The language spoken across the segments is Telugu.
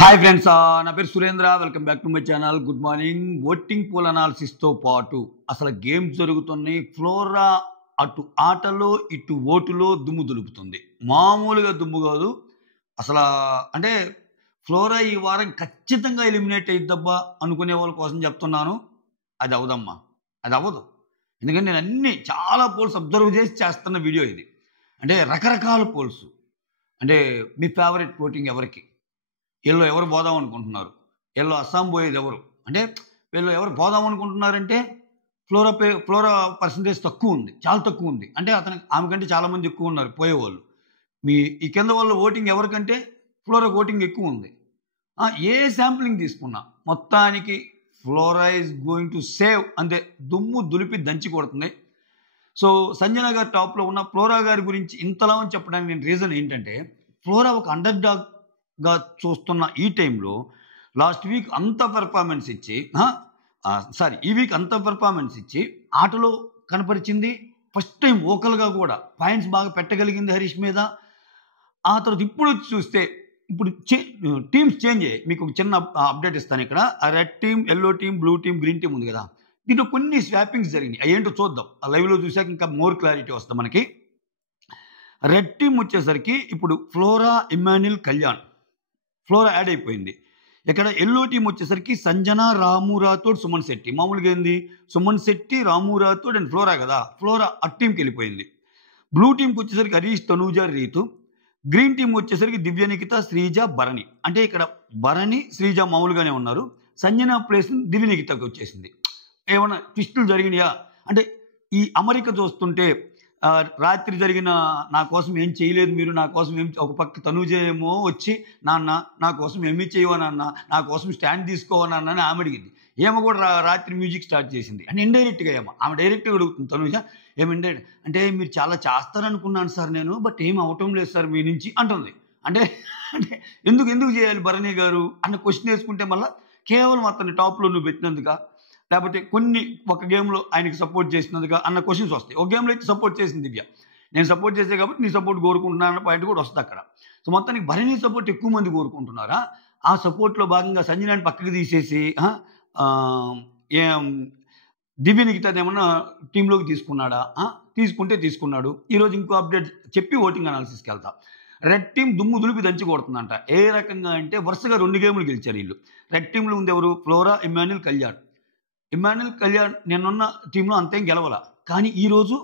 హాయ్ ఫ్రెండ్స్, నా పేరు Surendra. Welcome back to my channel. Good morning. Voting poll అనాలిసిస్తో పాటు అసలు గేమ్స్ జరుగుతున్నాయి. ఫ్లోరా అటు ఆటలో ఇటు ఓటులో దుమ్ము దులుపుతుంది. మామూలుగా దుమ్ము కాదు అసలు. అంటే ఫ్లోరా ఈ వారం ఖచ్చితంగా ఎలిమినేట్ అయిద్దబ్బా అనుకునే వాళ్ళ కోసం చెప్తున్నాను. అది అవదమ్మా, అది అవ్వదు. ఎందుకంటే నేను అన్ని చాలా పోల్స్ అబ్జర్వ్ చేసి చేస్తున్న వీడియో ఇది. అంటే రకరకాల పోల్స్. అంటే మీ ఫేవరెట్ ఓటింగ్ ఎవరికి, వీళ్ళు ఎవరు పోదాం అనుకుంటున్నారు, వీళ్ళు అస్సాం పోయేది ఎవరు, అంటే వీళ్ళు ఎవరు పోదాం అనుకుంటున్నారంటే ఫ్లోరా పర్సంటేజ్ తక్కువ ఉంది, చాలా తక్కువ ఉంది. అంటే ఆమె కంటే చాలామంది ఎక్కువ ఉన్నారు పోయేవాళ్ళు. మీ ఈ కింద వాళ్ళ ఓటింగ్ ఎవరికంటే ఫ్లోరా ఓటింగ్ ఎక్కువ ఉంది. ఏ శాంప్లింగ్ తీసుకున్నా మొత్తానికి flora is going to save, అంతే. దుమ్ము దులిపి దంచి కొడుతుంది. సో సంజన గారు టాప్లో ఉన్న ఫ్లోరా గారి గురించి ఇంతలా అని చెప్పడానికి నేను రీజన్ ఏంటంటే, ఫ్లోరా ఒక అండర్ డాగ్గా చూస్తున్న ఈ టైంలో లాస్ట్ వీక్ అంత పెర్ఫార్మెన్స్ ఇచ్చి ఈ వీక్ అంత పెర్ఫార్మెన్స్ ఇచ్చి ఆటలో కనపరిచింది. ఫస్ట్ టైం ఓకల్గా కూడా పాయింట్స్ బాగా పెట్టగలిగింది హరీష్ మీద. ఆ తర్వాత ఇప్పుడు చూస్తే ఇప్పుడు టీమ్స్ చేంజ్ అయ్యాయి. మీకు ఒక చిన్న అప్డేట్ ఇస్తాను ఇక్కడ. Red team, yellow team, blue team, green team ఉంది కదా, దీంట్లో కొన్ని స్వాపింగ్స్ జరిగినాయి. అవి ఏంటో చూద్దాం. లైవ్లో చూసాక ఇంకా మోర్ క్లారిటీ వస్తుంది మనకి. రెడ్ టీమ్ వచ్చేసరికి ఇప్పుడు flora, Emmanuel, Kalyan, flora add అయిపోయింది. ఇక్కడ ఎల్లో టీం వచ్చేసరికి సంజన, రాము రాథోడ్, సుమన్ శెట్టి. మామూలుగా ఏంది సుమన్ శెట్టి, రాము రాథోడ్ అండ్ ఫ్లోరా కదా, ఫ్లోరా ఆ టీంకి వెళ్ళిపోయింది. బ్లూ టీంకి వచ్చేసరికి హరీష్, తనూజ, రీతు. గ్రీన్ టీం వచ్చేసరికి దివ్య, నిఖిత, శ్రీజ, భరణి. అంటే ఇక్కడ భరణి, శ్రీజ మామూలుగానే ఉన్నారు. సంజన ప్లేస్ దివ్య నిఖితకి వచ్చేసింది. ఏమన్నా ట్విస్టులు జరిగినాయా అంటే, ఈ అమరిక చూస్తుంటే రాత్రి జరిగిన నా కోసం ఏం చేయలేదు మీరు, నా కోసం ఏం, ఒక పక్క తనూజ ఏమో వచ్చి నాన్న నా కోసం ఏమీ చేయవనన్న, నా కోసం స్టాండ్ తీసుకోవనన్న అని ఆమె అడిగింది. ఏమో కూడా రాత్రి మ్యూజిక్ స్టార్ట్ చేసింది. అంటే ఇండైరెక్ట్గా ఆమె డైరెక్ట్గా అడుగుతుంది తనూజ. ఇండైరెక్ట్ అంటే మీరు చాలా చేస్తారనుకున్నాను సార్ నేను, బట్ ఏం అవటం లేదు సార్ మీ నుంచి అంటుంది. అంటే అంటే ఎందుకు చేయాలి భరణి గారు అన్న క్వశ్చన్ వేసుకుంటే మళ్ళీ కేవలం అతని టాప్లో నువ్వు పెట్టినందుక, లేకపోతే కొన్ని ఒక గేమ్లో ఆయనకి సపోర్ట్ చేసినందుక అన్న క్వశ్చన్స్ వస్తాయి. ఒక గేమ్లో అయితే సపోర్ట్ చేసింది దివ్య, నేను సపోర్ట్ చేసే కాబట్టి నీ సపోర్ట్ కోరుకుంటున్నాను అన్న పాయింట్ కూడా వస్తుంది అక్కడ. సో మొత్తానికి భరణి సపోర్ట్ ఎక్కువ మంది కోరుకుంటున్నారా. ఆ సపోర్ట్లో భాగంగా సంజనాన్ని పక్కకి తీసేసి దివ్య నిఖిత ఏమన్నా టీంలోకి తీసుకున్నాడా, తీసుకుంటే తీసుకున్నాడు. ఈరోజు ఇంకో అప్డేట్ చెప్పి ఓటింగ్ అనాలిసిస్కి వెళ్తా. రెడ్ టీం దుమ్ము దులిపి దంచి కొడుతుందంట. ఏ రకంగా అంటే వరుసగా 2 గేములు గెలిచారు వీళ్ళు. రెడ్ టీంలో ఉంది ఎవరు, Flora, Emmanuel, Kalyan. Emmanuel, Kalyan నిన్నున్న టీంలో అంతేం గెలవాల, కానీ ఈరోజు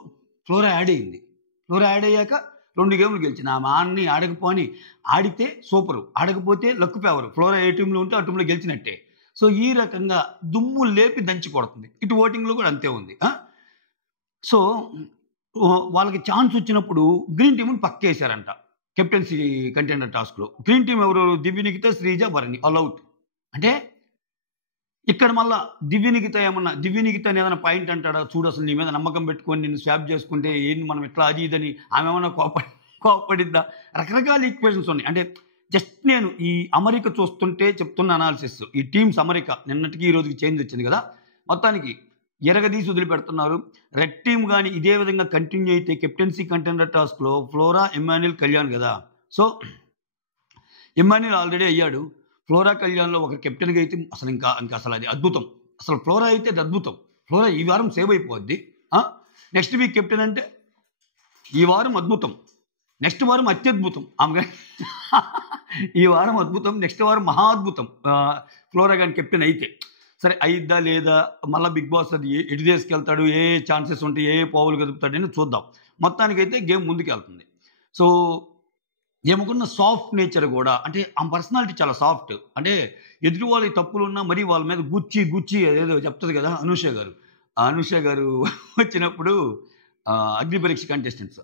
ఫ్లోరా యాడ్ అయింది. ఫ్లోరా యాడ్ అయ్యాక 2 గేములు గెలిచింది. ఆ మాన్ని ఆడకపోని, ఆడితే సూపరు, ఆడకపోతే లక్కు ఫేవరు. ఫ్లోరా ఏ టీంలో ఉంటే ఆ టీంలో గెలిచినట్టే. సో ఈ రకంగా దుమ్ము లేపి దంచి కొడుతుంది. ఇటు ఓటింగ్లో కూడా అంతే ఉంది. సో వాళ్ళకి ఛాన్స్ వచ్చినప్పుడు గ్రీన్ టీంని పక్కేశారంట కెప్టెన్సీ కంటెండర్ టాస్క్లో. గ్రీన్ టీం ఎవరు, దివ్య నిఖిత, శ్రీజ, భరణి ఆల్ అవుట్. అంటే ఇక్కడ మళ్ళా దివ్య నిఖిత ఏదైనా పాయింట్ అంటాడా, చూడు అసలు నీ మీద నమ్మకం పెట్టుకొని నేను స్వాప్ చేసుకుంటే ఏంది మనం ఎట్లా అది ఇదని ఆమె ఏమన్నా కోపడిద్దా, రకరకాల ఈక్వేషన్స్ ఉన్నాయి. అంటే జస్ట్ నేను ఈ అమరిక చూస్తుంటే చెప్తున్న అనాలిసిస్. ఈ టీమ్స్ అమరిక నిన్నటికి ఈ రోజుకి చేంజ్ వచ్చింది కదా, మొత్తానికి ఎరగదీసి వదిలిపెడుతున్నారు. రెడ్ టీం కానీ ఇదే విధంగా కంటిన్యూ అయితే కెప్టెన్సీ కంటెండర్ టాస్క్లో ఫ్లోరా, ఇమ్మాన్యుల్, కళ్యాణ్ కదా. సో ఇమ్మాన్యుల్ ఆల్రెడీ అయ్యాడు. ఫ్లోరా, కళ్యాణ్లో ఒక కెప్టెన్గా అయితే అసలు ఇంకా అసలు అది అద్భుతం. అసలు ఫ్లోరా అయితే అది అద్భుతం. ఫ్లోరా ఈ వారం సేవ్ అయిపోద్ది. నెక్స్ట్ వీక్ కెప్టెన్ అంటే ఈ వారం అద్భుతం, నెక్స్ట్ వారం అత్యద్భుతం. ఆమె ఈ వారం అద్భుతం, నెక్స్ట్ వారం మహా అద్భుతం. ఫ్లోరా కానీ కెప్టెన్ అయితే సరే అయిద్దా లేదా, మళ్ళీ బిగ్ బాస్ అది ఎటు తీసుకెళ్తాడు, ఏ ఛాన్సెస్ ఉంటాయి, ఏ పావులు కదుపుతాడని చూద్దాం. మొత్తానికైతే గేమ్ ముందుకు వెళ్తుంది. సో ఏమనుకున్న సాఫ్ట్ నేచర్ కూడా, అంటే ఆ పర్సనాలిటీ చాలా సాఫ్ట్. అంటే ఎదుటి వాళ్ళ తప్పులు ఉన్నా మరీ వాళ్ళ మీద గుచ్చి అదేదో చెప్తుంది కదా అనుష గారు వచ్చినప్పుడు అగ్ని పరీక్ష కంటెస్టెంట్స్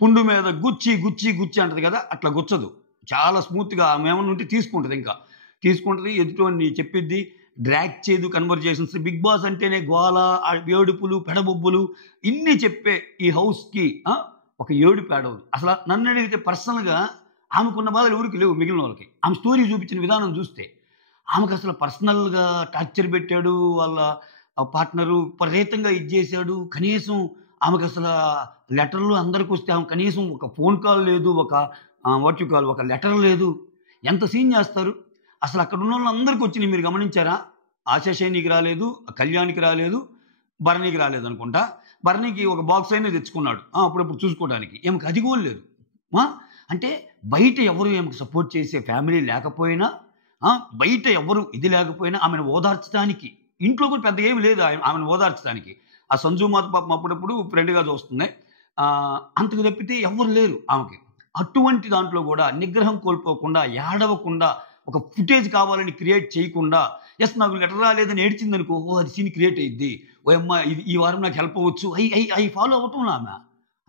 పుండు మీద గుచ్చి అంటది కదా, అట్లా గుచ్చదు. చాలా స్మూత్గా ఆమె ఏమన్నా ఉంటే తీసుకుంటుంది, ఎదుటి చెప్పిద్ది, డ్రాక్ చేయదు కన్వర్జేషన్స్. బిగ్ బాస్ అంటేనే గోల, ఏడుపులు, పెడబొబ్బులు ఇన్ని చెప్పే ఈ హౌస్కి ఒక ఏడుపు ఏడవదు. అసలు నన్ను అడిగితే పర్సనల్గా ఆమెకున్న బాధలు ఎవరికి లేవు, మిగిలిన వాళ్ళకి. ఆమె స్టోరీ చూపించిన విధానం చూస్తే ఆమెకు అసలు పర్సనల్గా టార్చర్ పెట్టాడు వాళ్ళ పార్ట్నరు, విపరీతంగా చేశాడు. కనీసం ఆమెకు అసలు లెటర్లు అందరికి వస్తే ఆమె కనీసం ఒక ఫోన్ కాల్ లేదు, ఒక ఒక లెటర్ లేదు. ఎంత సీన్ చేస్తారు. అసలు అక్కడ ఉన్న వాళ్ళందరికీ వచ్చినాయి, మీరు గమనించారా? ఆశాశైనికి రాలేదు, కళ్యాణ్‌కి రాలేదు, భరణికి రాలేదనుకుంటా. భరణికి ఒక బాక్స్ అయినా తెచ్చుకున్నాడు అప్పుడప్పుడు చూసుకోవడానికి. ఈమెకి అది కూడా లేదు. ఆ! అంటే బయట ఎవరు ఈమెకు సపోర్ట్ చేసే ఫ్యామిలీ లేకపోయినా, బయట ఎవరు ఇది లేకపోయినా ఆమెను ఓదార్చడానికి ఇంట్లో కూడా పెద్దగా ఏమి లేదు ఆమెను ఓదార్చడానికి. ఆ సంజు మాత పాపం అప్పుడప్పుడు ఫ్రెండ్‌గా చూస్తుంది. అంతకు తప్పితే ఎవ్వరు లేరు ఆమెకి. అటువంటి దాంట్లో కూడా నిగ్రహం కోల్పోకుండా, ఏడవకుండా, ఒక ఫుటేజ్ కావాలని క్రియేట్ చేయకుండా, నాకు లెటర్ రాలేదని ఏడ్చిందనుకో, అది సీన్ క్రియేట్ అయ్యిద్ది. ఓయమ్మ ఇది ఈ వారం నాకు హెల్ప్ అవ్వచ్చు. అయి ఫాలో అవ్వటంలా ఆమె.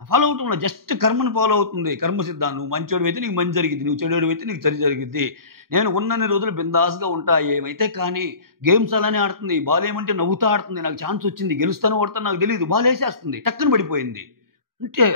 ఫాలో అవ్వటంలా, జస్ట్ కర్మను ఫాలో అవుతుంది. కర్మ సిద్ధాంతం. నువ్వు మంచోడివైతే నీకు మంచి జరిగిద్ది. నువ్వు చెడోడివైతే నీకు చెడు జరిగిద్ది. నేను ఉన్నన్ని రోజులు బిందాస్‌గా ఉంటా. ఏమైతే కానీ గేమ్స్ అలానే ఆడుతుంది. బాల్ ఏమంటే నవ్వుతా ఆడుతుంది. నాకు ఛాన్స్ వచ్చింది. గెలుస్తానో ఓడతానో నాకు తెలీదు. బాల్ ఏసేస్తుంది. టక్కన పడిపోయింది.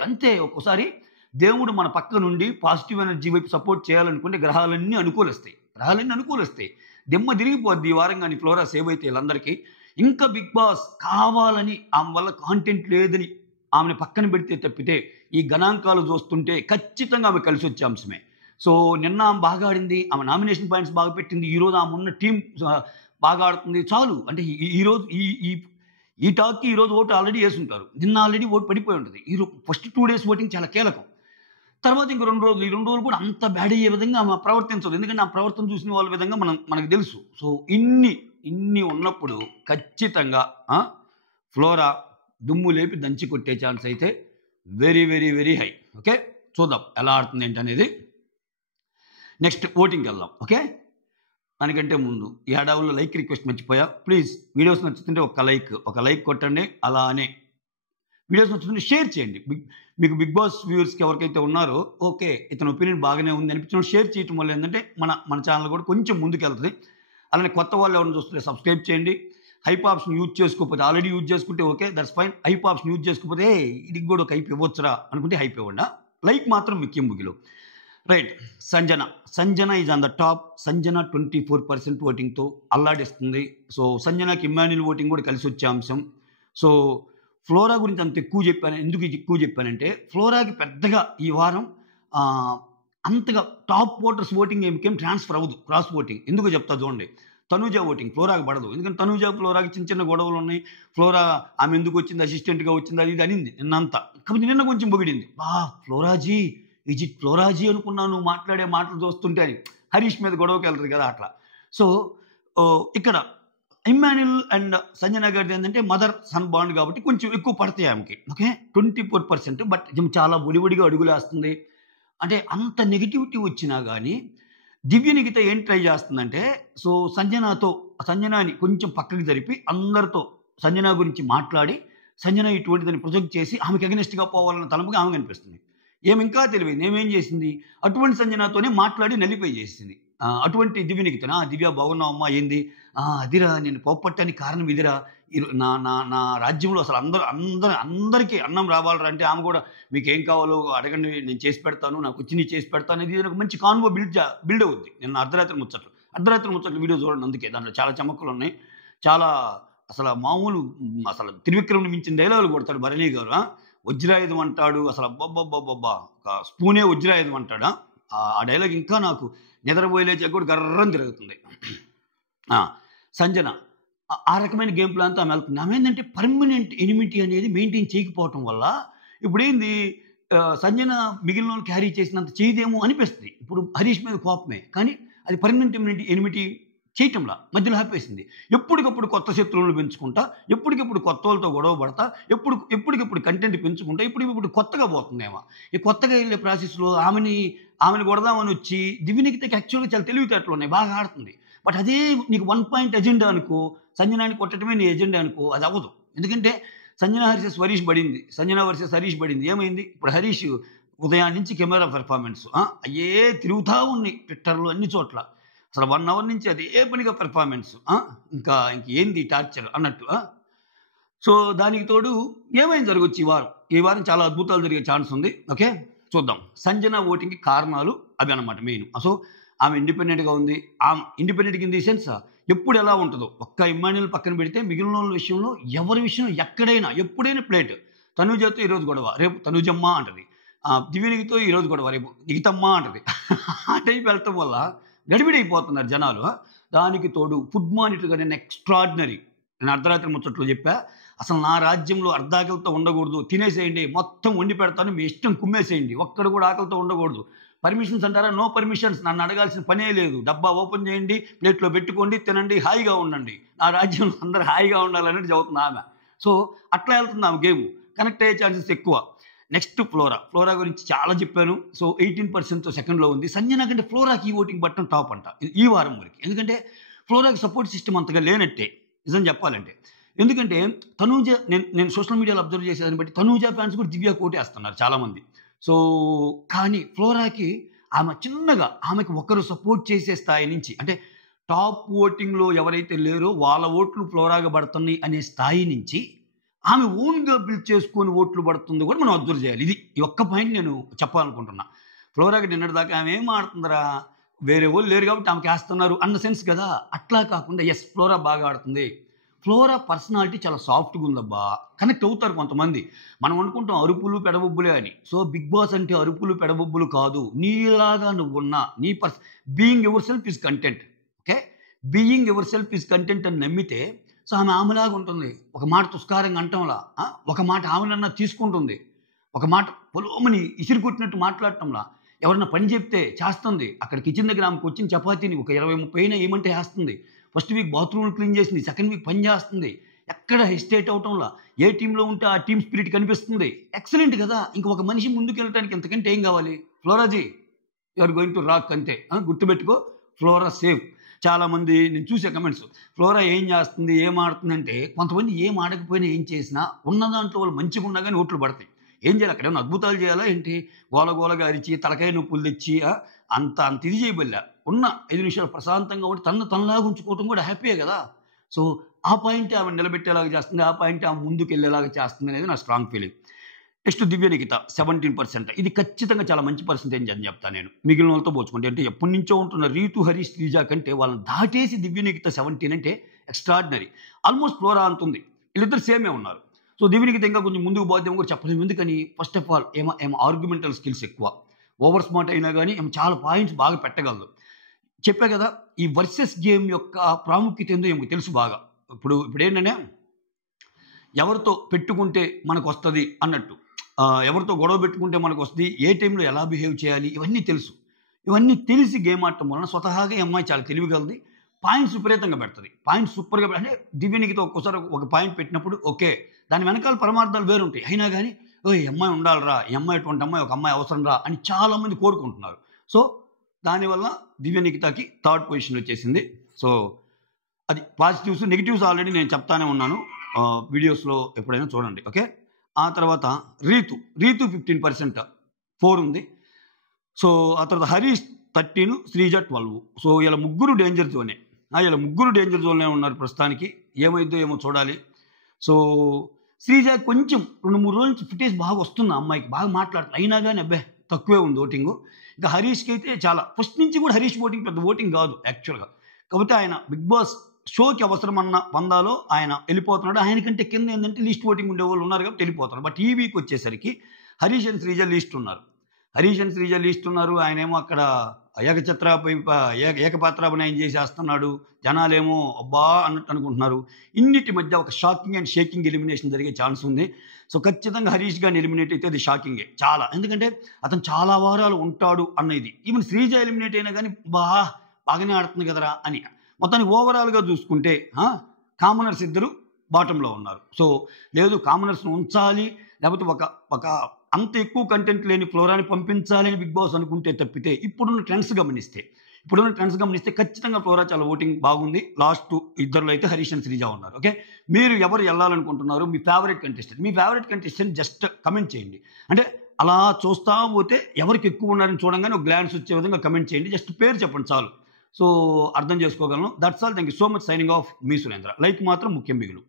అంతే ఒక్కోసారి దేవుడు మన పక్క నుండి పాజిటివ్ ఎనర్జీ వైపు సపోర్ట్ చేయాలనుకుంటే గ్రహాలన్నీ అనుకూలిస్తాయి. దిమ్మ తిరిగిపోద్ది ఈ వారం గాని ఫ్లోరా సేవ్ అయితే వీళ్ళందరికీ. ఇంకా బిగ్ బాస్ కావాలని ఆమె వల్ల కాంటెంట్ లేదని ఆమెను పక్కన పెడితే తప్పితే, ఈ గణాంకాలు చూస్తుంటే ఖచ్చితంగా ఆమె కలిసొచ్చే అంశమే. సో నిన్న ఆమె బాగా ఆడింది. ఆమె నామినేషన్ పాయింట్స్ బాగా పెట్టింది. ఈరోజు ఆమె ఉన్న టీం బాగా ఆడుతుంది. చాలు. అంటే ఈరోజు ఈ టాక్‌కి ఈరోజు ఓటు ఆల్రెడీ యేసుంటారు. నిన్న ఆల్రెడీ ఓటు పడిపోయి ఉంటది. ఫస్ట్ 2 డేస్ ఓటింగ్ చాలా కీలకం. తర్వాత ఇంక 2 రోజులు, ఈ 2 రోజులు కూడా అంత బ్యాడ్ అయ్యే విధంగా ఆమె ప్రవర్తించదు. ఎందుకంటే ఆ ప్రవర్తన చూసిన వాళ్ళ విధంగా మనకు తెలుసు. సో ఇన్ని ఉన్నప్పుడు ఖచ్చితంగా ఫ్లోరా దుమ్ము లేపి దంచి కొట్టే ఛాన్స్ అయితే very, very, very high. Okay, చూద్దాం ఎలా ఆడుతుంది ఏంటనేది. నెక్స్ట్ ఓటింగ్‌కి వెళ్దాం. ఓకే, దానికంటే ముందు ఈ హడావుల్లో లైక్ రిక్వెస్ట్ మర్చిపోయా. ప్లీజ్ వీడియోస్ నచ్చుతుంటే ఒక లైక్ కొట్టండి. అలానే వీడియోస్ నచ్చుతుంటే షేర్ చేయండి. మీకు బిగ్ బాస్ వ్యూవర్స్‌కి ఎవరికైతే ఉన్నారో, ఓకే ఇతని ఒపీనియన్ బాగానే ఉంది అనిపించినప్పుడు షేర్ చేయటం వల్ల ఏంటంటే మన ఛానల్ కూడా కొంచెం ముందుకెళ్తుంది. అలానే కొత్త వాళ్ళు ఎవరైనా చూస్తుంటే సబ్స్క్రైబ్ చేయండి. హైప్ ఆప్షన్ యూజ్ చేసుకోకపోతే, ఆల్రెడీ యూజ్ చేసుకుంటే okay, that's fine. Hype option use చేసుకోకపోతే ఇది కూడా ఒక హైప్ ఇవ్వచ్చురా అనుకుంటే హైప్ ఇవ్వండి. లైక్ మాత్రం ముఖ్యం ముగిలో. Right, Sanjana is on the top. Sanjana 24% ఓటింగ్తో అల్లాడిస్తుంది. సో సంజనకి ఇమ్మాన్యుల్ ఓటింగ్ కూడా కలిసి వచ్చే అంశం. సో ఫ్లోరా గురించి అంత ఎక్కువ చెప్పాను. ఎందుకు ఎక్కువ చెప్పానంటే, ఫ్లోరాకి పెద్దగా ఈ వారం అంతగా టాప్ ఓటర్స్ ఓటింగ్ ఏమికేం ట్రాన్స్ఫర్ అవ్వదు, క్రాస్ ఓటింగ్. ఎందుకు చెప్తా చూడండి. తనూజ ఓటింగ్ ఫ్లోరాకి పడదు. ఎందుకంటే తనూజ ఫ్లోరాకి చిన్న గొడవలు ఉన్నాయి. ఫ్లోరా ఆమె ఎందుకు వచ్చింది, అసిస్టెంట్గా వచ్చింది, అది ఇది అనింది నిన్నంతా. కాబట్టి నిన్న కొంచెం పొగిడింది. ఫ్లోరాజీ ఈజ్ ఇట్ ఫ్లోరాజీ అనుకున్నాను నువ్వు మాట్లాడే మాటలు చూస్తుంటే అని. హరీష్ మీద గొడవకి వెళ్తుంది కదా అట్లా. సో ఇక్కడ ఇమ్మాన్యుల్ అండ్ సంజన గారిది ఏంటంటే మదర్ సన్ బాండ్ కాబట్టి కొంచెం ఎక్కువ పడతాయి ఆమెకి. ఓకే, 24%. బట్ చాలా ఒడిగా అడుగులేస్తుంది. అంటే అంత నెగిటివిటీ వచ్చినా కానీ దివ్య నిఖిత ఏం ట్రై చేస్తుందంటే, సో సంజనాని కొంచెం పక్కకి జరిపి అందరితో సంజన గురించి మాట్లాడి, సంజన ఇటువంటిదని ప్రొజెక్ట్ చేసి ఆమెకి అగెనిస్ట్గా పోవాలన్న తలంపుగా ఆమె కనిపిస్తుంది. ఇంకా తెలియదు ఏమేం చేసింది, అటువంటి సంజనతోనే మాట్లాడి నలిపై చేసింది. అటువంటి దివ్య నిఖితనా, దివ్య బాగున్నావమ్మా, ఏంది అదిరా నేను కోప్పట్టానికి కారణం ఇదిరా, నా రాజ్యంలో అసలు అందరికీ అన్నం రావాలరా అంటే ఆమె కూడా మీకేం కావాలో అడగండి నేను చేసి పెడతాను, నాకు వచ్చి నీ చేసి పెడతాను, ఇది ఒక మంచి కాన్వో బిల్డ్ అవుద్ది. నిన్న అర్ధరాత్రి ముచ్చట్లు వీడియో చూడండి. అందుకే దాంట్లో చాలా చమక్కులు ఉన్నాయి. చాలా అసలు మామూలు అసలు త్రివిక్రమ్ని మించిన డైలాగులు కొడతాడు భరణి గారు. వజ్రాయుధం అంటాడు, అసలు అబ్బబ్బబ్బబ్బా ఒక స్పూనే వజ్రాయుధం అంటాడా. ఆ డైలాగ్ ఇంకా నాకు నిద్రపోయలేచా కూడా గర్రం తిరుగుతుంది. సంజన ఆ రకమైన గేమ్ ప్లాన్తో ఆమె వెళ్తుంది. ఆమె ఏంటంటే పర్మనెంట్ ఎనిమిటీ అనేది మెయింటైన్ చేయకపోవటం వల్ల ఇప్పుడు ఏంది, సంజన మిగిలిన వాళ్ళు క్యారీ చేసినంత చేయదేమో అనిపిస్తుంది. ఇప్పుడు హరీష్ మీద కోపమే, కానీ అది పర్మనెంట్ ఎనిమిటీ చేయటంలా మధ్యలో ఆపేసింది. ఎప్పటికప్పుడు కొత్త శత్రువులను పెంచుకుంటా, ఎప్పటికప్పుడు కొత్త వాళ్ళతో గొడవ పడతా, ఎప్పటికప్పుడు కంటెంట్ పెంచుకుంటా, ఇప్పుడు కొత్తగా పోతుందేమో. ఈ కొత్తగా వెళ్ళే ప్రాసెస్లో ఆమెని కొడదామని వచ్చి దివ్యనికితకి యాక్చువల్గా చాలా తెలివితేటలు ఉన్నాయి, బాగా ఆడుతుంది. బట్ అదే నీకు 1 పాయింట్ ఎజెండా అనుకో, సంజనాని కొట్టడమే నీ ఎజెండా అనుకో, అది అవ్వదు. ఎందుకంటే సంజన వర్సెస్ హరీష్ పడింది. ఏమైంది ఇప్పుడు? హరీష్ ఉదయాన్నే నుంచి కెమెరా పెర్ఫార్మెన్స్ అయ్యే తిరుగుతూ ఉన్నాయి ట్విట్టర్లో అన్ని చోట్ల. అసలు 1 అవర్ నుంచి అదే పనిగా పెర్ఫార్మెన్స్. ఇంకా ఏంది టార్చర్ అన్నట్టు. సో దానికి తోడు ఏమైనా జరగచ్చు ఈ వారం చాలా అద్భుతాలు జరిగే ఛాన్స్ ఉంది. ఓకే, చూద్దాం. సంజన ఓటింగ్కి కారణాలు అవి అన్నమాట మెయిన్. సో ఆమె ఇండిపెండెంట్గా ఉంది. ఆమె ఇండిపెండెంట్ ఇన్ ది సెన్స్ ఎప్పుడు ఎలా ఉంటుందో, ఒక్క ఇమ్మాన్యుల్ పక్కన పెడితే మిగిలిన వాళ్ళ విషయంలో ఎవరి విషయం ఎక్కడైనా ఎప్పుడైనా ప్లేట్. తనుజతో ఈరోజు గొడవ, రేపు తనుజమ్మ అంటది. దివ్యనిగితో ఈరోజు గొడవ, రేపు నిగితమ్మ అంటది. ఆ టైప్ వెళ్తాం వల్ల గడిబిడైపోతున్నారు జనాలు. దానికి తోడు ఫుడ్ మానిటర్ నేను ఎక్స్ట్రాడినరీ. నేను అర్ధరాత్రి ముచ్చట్లో చెప్పా. అసలు నా రాజ్యంలో అర్ధాకలితో ఉండకూడదు, తినేసేయండి, మొత్తం వండి పెడతాను, మీ ఇష్టం కుమ్మేసేయండి, ఒక్కడు కూడా ఆకలితో ఉండకూడదు. పర్మిషన్స్ అంటారా? No permissions. నన్ను అడగాల్సిన పనే లేదు. డబ్బా ఓపెన్ చేయండి, ప్లేట్లో పెట్టుకోండి, తినండి, హాయిగా ఉండండి. నా రాజ్యంలో అందరూ హాయిగా ఉండాలనేది చదువుతుంది ఆమె. సో అట్లా వెళ్తుంది ఆమె గేమ్. కనెక్ట్ అయ్యే ఛాన్సెస్ ఎక్కువ. నెక్స్ట్ ఫ్లోరా గురించి చాలా చెప్పాను. సో 18% సెకండ్లో ఉంది. సంజన కంటే ఫ్లోరాకి ఈ ఓటింగ్ బట్టం టాప్ అంట ఈ వారం వరకు. ఎందుకంటే ఫ్లోరాకి సపోర్ట్ సిస్టమ్ అంతగా లేనట్టే నిజం చెప్పాలంటే. ఎందుకంటే తనూజ, నేను సోషల్ మీడియాలో అబ్జర్వ్ చేసేదాన్ని బట్టి తనూజ ఫ్యాన్స్ కూడా దివ్య కోటేస్తున్నారు చాలామంది. సో కానీ ఫ్లోరాకి ఆమె చిన్నగా ఆమెకు ఒకరు సపోర్ట్ చేసే స్థాయి నుంచి, అంటే టాప్ ఓటింగ్లో ఎవరైతే లేరో వాళ్ళ ఓట్లు ఫ్లోరాగా పడుతున్నాయి అనే స్థాయి నుంచి ఆమె ఓన్గా బిల్డ్ చేసుకొని ఓట్లు పడుతుంది కూడా మనం అబ్జర్వ్ చేయాలి. ఈ ఒక్క పాయింట్ నేను చెప్పాలనుకుంటున్నా. ఫ్లోరాకి నిన్నటిదాకా ఆమె ఏం ఆడుతుందరా, వేరే వాళ్ళు లేరు కాబట్టి ఆమెకి వేస్తున్నారు అన్న సెన్స్ కదా. అట్లా కాకుండా ఎస్ ఫ్లోరా బాగా ఆడుతుంది. ఫ్లోరా పర్సనాలిటీ చాలా సాఫ్ట్గా ఉందబ్బా. కనెక్ట్ అవుతారు కొంతమంది. మనం అనుకుంటాం అరుపులు పెడబొబ్బులే అని. సో బిగ్ బాస్ అంటే అరుపులు పెడబొబ్బులు కాదు. నీలాగా నువ్వున్నా నీ being your self is content. Okay, being your self is content అని నమ్మితే సో ఆమెలాగా ఉంటుంది. ఒక మాట తుస్కారంగా అంటంలా, ఒక మాట ఆమెనన్నా తీసుకుంటుంది, ఒక మాట పొలోమని ఇసిరి కొట్టినట్టు మాట్లాడటంలా, ఎవరన్నా పని చెప్తే చేస్తుంది. అక్కడ కిచెన్ దగ్గర ఆమెకు వచ్చిన చపాతీని ఒక 20-30 అయినా ఏమంటే వేస్తుంది. ఫస్ట్ వీక్ బాత్రూమ్లు క్లీన్ చేసింది, సెకండ్ వీక్ పని చేస్తుంది. ఎక్కడ హెసిటేట్ అవటంలా, ఏ టీంలో ఉంటే ఆ టీమ్ స్పిరిట్ కనిపిస్తుంది. ఎక్సలెంట్ కదా. ఇంక ఒక మనిషి ముందుకు వెళ్ళడానికి ఎంతకంటే ఏం కావాలి? ఫ్లోరాజీ యూఆర్ గోయింగ్ టు రాక్ అంతే. గుర్తుపెట్టుకో, ఫ్లోరా సేఫ్. చాలామంది నేను చూసే కమెంట్స్, ఫ్లోరా ఏం చేస్తుంది, ఏం ఆడుతుంది అంటే, కొంతమంది ఏం ఆడకపోయినా ఏం చేసినా ఉన్న దాంట్లో వాళ్ళు మంచిగా ఉన్నా కానీ ఓట్లు పడతాయి. ఏం చేయాలి? అక్కడ ఏమైనా అద్భుతాలు చేయాలా ఏంటి? గోలగోలగా అరిచి తలకాయ నొప్పులు తెచ్చి అంత ఇది చేయబల్లా. ఉన్న 5 నిమిషాలు ప్రశాంతంగా ఉండి తనలాగా ఉంచుకోవటం కూడా హ్యాపీయే కదా. సో ఆ పాయింట్ ఆమె నిలబెట్టేలాగా చేస్తుంది, ఆ పాయింట్ ఆమె ముందుకు వెళ్ళేలాగా చేస్తుంది అనేది నా స్ట్రాంగ్ ఫీలింగ్. నెక్స్ట్ దివ్య నిఖిత 17%. ఇది ఖచ్చితంగా చాలా మంచి పర్సెంటేజ్ అని చెప్తాను నేను, మిగిలిన వాళ్ళతో పోల్చుకుంటే. అంటే ఎప్పటి నుంచో ఉంటున్న రీతు, హరీష్, శ్రీజ కంటే వాళ్ళని దాటేసి దివ్య నిఖిత 17 అంటే ఎక్స్ట్రాడినరీ. ఆల్మోస్ట్ ఫ్లోరా అంటుంది. వీళ్ళిద్దరు సేమే ఉన్నారు. సో దివ్య నిఖిత ఇంకా కొంచెం ముందుకు పోద్దాం కూడా చెప్పలేము. ఎందుకని? ఫస్ట్ ఆఫ్ ఆల్ ఏమో ఆర్గ్యుమెంటల్ స్కిల్స్ ఎక్కువ. ఓవర్ స్మార్ట్ అయినా కానీ ఏమో చాలా పాయింట్స్ బాగా పెట్టగలదు. చెప్పా కదా, ఈ వర్సెస్ గేమ్ యొక్క ప్రాముఖ్యత ఏందో ఏమో తెలుసు బాగా. ఇప్పుడు ఏంటంటే ఎవరితో పెట్టుకుంటే మనకు వస్తుంది అన్నట్టు, ఎవరితో గొడవ పెట్టుకుంటే మనకు వస్తుంది, ఏ టైంలో ఎలా బిహేవ్ చేయాలి, ఇవన్నీ తెలుసు. ఇవన్నీ తెలిసి గేమ్ ఆడటం వలన స్వతహాగా ఈ అమ్మాయి చాలా తెలివిగలది. పాయింట్స్ విపరీతంగా పెడుతుంది. పాయింట్స్ సూపర్గా అంటే దివ్య నిఖిత ఒక్కోసారి ఒక పాయింట్ పెట్టినప్పుడు ఓకే, దాని వెనకాల పరమార్థాలు వేరుంటాయి. అయినా కానీ ఈ అమ్మాయి ఉండాలిరా, ఈ అమ్మాయి అటువంటి అమ్మాయి, ఒక అమ్మాయి అవసరం రా అని చాలామంది కోరుకుంటున్నారు. సో దానివల్ల దివ్య నిఖితకి 3rd పొజిషన్ వచ్చేసింది. సో అది పాజిటివ్స్. నెగిటివ్స్ ఆల్రెడీ నేను చెప్తానే ఉన్నాను, వీడియోస్లో ఎప్పుడైనా చూడండి. ఓకే, ఆ తర్వాత రీతు 15%, 4 ఉంది. సో ఆ తర్వాత హరీష్ 13, శ్రీజ 12. సో ఇలా ముగ్గురు డేంజర్ జోన్లో ఉన్నారు ప్రస్తుతానికి. ఏమైందో ఏమో చూడాలి. సో శ్రీజ కొంచెం 2-3 రోజుల నుంచి ఫుటేజ్ బాగా వస్తుంది, అమ్మాయికి బాగా మాట్లాడుతుంది. అయినా కానీ అబ్బాయి తక్కువే ఉంది ఓటింగు. ఇంకా హరీష్కి అయితే చాలా ఫస్ట్ నుంచి కూడా హరీష్ ఓటింగ్ పెద్ద ఓటింగ్ కాదు యాక్చువల్గా. కాకపోతే ఆయన బిగ్ బాస్ షోకి అవసరమన్న పందాలో ఆయన వెళ్ళిపోతున్నాడు. ఆయనకంటే కింద ఏంటంటే లీస్ట్ ఓటింగ్ ఉండే వాళ్ళు ఉన్నారు కాబట్టి వెళ్ళిపోతున్నారు. బట్ ఈ వీక్ వచ్చేసరికి హరీష్ అండ్ శ్రీజ లీస్ట్ ఉన్నారు. ఆయనేమో అక్కడ ఏకపాత్రాభినయం చేసేస్తున్నాడు. జనాలేమో అబ్బా అన్నట్టు అనుకుంటున్నారు. ఇన్నిటి మధ్య ఒక షాకింగ్ అండ్ షేకింగ్ ఎలిమినేషన్ జరిగే ఛాన్స్ ఉంది. సో ఖచ్చితంగా హరీష్ గారిని ఎలిమినేట్ అయితే అది షాకింగే చాలా. ఎందుకంటే అతను చాలా వారాలు ఉంటాడు అన్నది. ఈవెన్ శ్రీజ ఎలిమినేట్ అయినా కానీ బాగానే ఆడుతుంది కదరా అని. మొత్తానికి ఓవరాల్గా చూసుకుంటే కామనర్స్ ఇద్దరు బాటంలో ఉన్నారు. సో లేదు కామనర్స్ను ఉంచాలి, లేకపోతే ఒక అంత ఎక్కువ కంటెంట్ లేని ఫ్లోరాని పంపించాలి అని బిగ్ బాస్ అనుకుంటే తప్పితే ఇప్పుడున్న ట్రెండ్స్ గమనిస్తే ఖచ్చితంగా ఫ్లోరా చాలా ఓటింగ్ బాగుంది. లాస్ట్ ఇద్దరులో అయితే హరీష్ అండ్ శ్రీజ ఉన్నారు. ఓకే, మీరు ఎవరు వెళ్ళాలనుకుంటున్నారు? మీ ఫేవరెట్ కంటెస్టెంట్ జస్ట్ కమెంట్ చేయండి. అంటే అలా చూస్తా పోతే ఎవరికి ఎక్కువ ఉన్నారని చూడంగానే ఒక గ్లాన్స్ వచ్చే విధంగా కమెంట్ చేయండి. జస్ట్ పేరు చెప్పండి చాలు. సో అర్థం చేసుకోగలను. That's all. Thank you so much. Signing off, me Surendra. Like మాత్రం ముఖ్యం బిగులు.